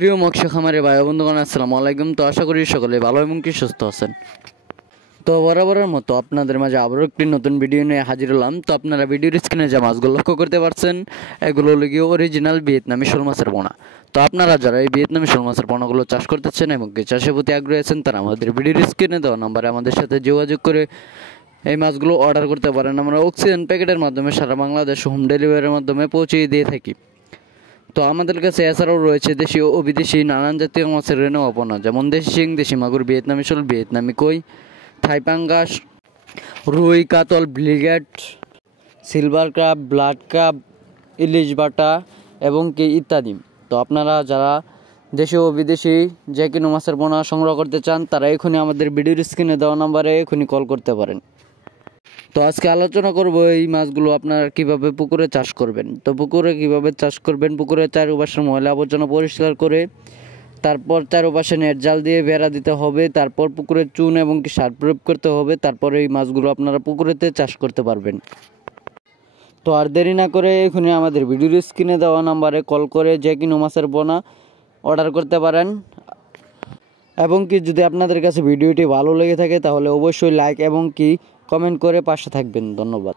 প্রিয় মৎস্য খামারে ভাই বন্ধুগণ, আসসালামু আলাইকুম। তো আশা করি সকলে ভালো এবং কি সুস্থ আছেন। তো বরাবরের মতো আপনাদের মাঝে আবারও একটি নতুন ভিডিও নিয়ে হাজির হলাম। তো আপনারা ভিডিওর স্ক্রিনে যে মাছগুলো লক্ষ্য করতে পারছেন, এগুলো হলো গিয়ে অরিজিনাল ভিয়েতনামি শোল মাছের পোনা। তো আপনারা যারা এই ভিয়েতনামি শোল মাছের পোনাগুলো চাষ করতেছেন এবং কি চাষের প্রতি আগ্রহী আছেন, তারা আমাদের ভিডিওর স্ক্রিনে দেওয়া নাম্বারে আমাদের সাথে যোগাযোগ করে এই মাছগুলো অর্ডার করতে পারেন। আমরা অক্সিজেন প্যাকেটের মাধ্যমে সারা বাংলাদেশ হোম ডেলিভারির মাধ্যমে পৌঁছে দিয়ে থাকি। তো আমাদের কাছে এছাড়াও রয়েছে দেশি ও বিদেশি নানান জাতীয় মাছের রেণু পোনা, যেমন দেশি শিং, দেশি মাগুর, ভিয়েতনামি শোল, ভিয়েতনামি কই, থাই পাঙ্গাস, রুই, কাতল, ব্রিগেড, সিলভার ক্রাব, ব্লাড ক্রাব, ইলিশ বাটা এবং কি ইত্যাদি। তো আপনারা যারা দেশি ও বিদেশি যে কোনো মাছের পোনা সংগ্রহ করতে চান, তারা এখনই আমাদের ভিডিওর স্ক্রিনে দেওয়া নাম্বারে এখনই কল করতে পারেন। তো আজকে আলোচনা করব এই মাছগুলো আপনারা কিভাবে পুকুরে চাষ করবেন। তো পুকুরে কিভাবে চাষ করবেন, পুকুরের চারপাশের ময়লা আবর্জনা পরিষ্কার করে তারপর চারপাশে নেট জাল দিয়ে বেড়া দিতে হবে। তারপর পুকুরে চুন এবং কি সার প্রয়োগ করতে হবে। তারপরে এই মাছগুলো আপনারা পুকুরেতে চাষ করতে পারবেন। তো আর দেরি না করে এখনই আমাদের ভিডিওর স্ক্রিনে দেওয়া নাম্বারে কল করে যে কোনো মাছের পোনা অর্ডার করতে পারেন। এবং কি যদি আপনাদের কাছে ভিডিওটি ভালো লেগে থাকে তাহলে অবশ্যই লাইক এবং কি কমেন্ট করে পাশে থাকবেন। ধন্যবাদ।